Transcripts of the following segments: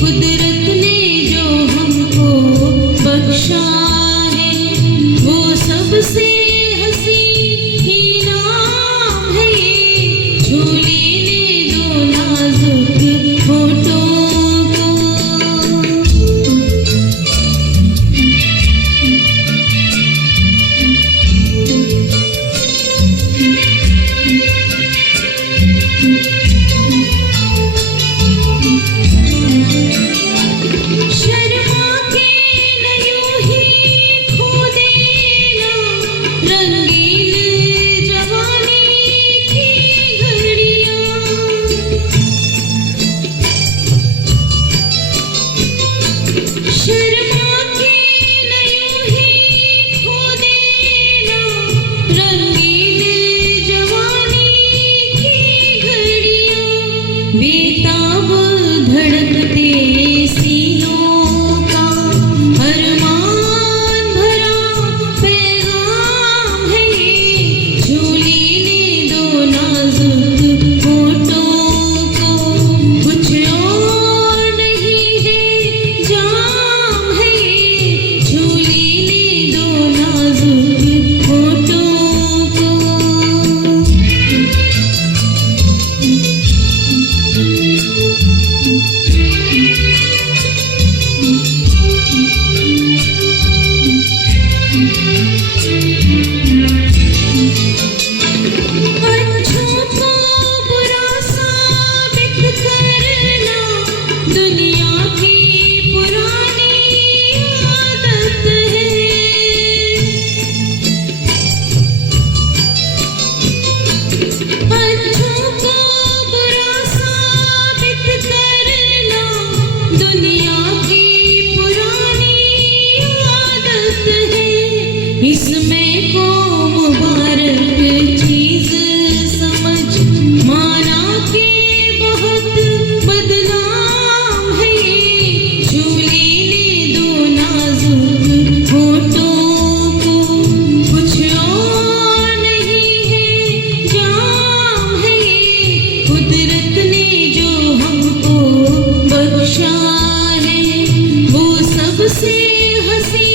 कुदरत ने जो हमको बख्शा है वो सबसे हंसी इनाम है ये। झूले ने दो नाजुक होठों को। शर्मा के न यूं ही खो देना रंगीन जवानी की घड़ियां। शर्मा के न यूं ही खो देना रंगीन जवानी की घड़ियां। बेताब धड़कते सीनों का अरमान भरा पैगाम है ये। झूले ने दो नाजुक होठों को। कुछ और नहीं है जाम है ये। झूले ने दो नाजुक होठों को। अच्छों को बुरा साबित करना दुनिया की पुरानी आदत है। अच्छों को बुरा साबित करना दुनिया की पुरानी आदत है। इसमें को मुबारक चीज समझ माना के बहुत बदनाम है ये। झूले ने दो नाजुक होठों को। कुछ और नहीं है जाम है ये। कुदरत ने जो हमको बख्शा है वो सबसे हंसी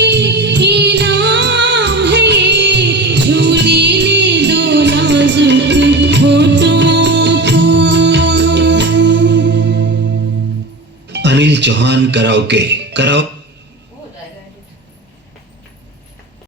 इनाम है ये। झूले ने दो नाजुक होठों को। अनिल चौहान कराओके कराओ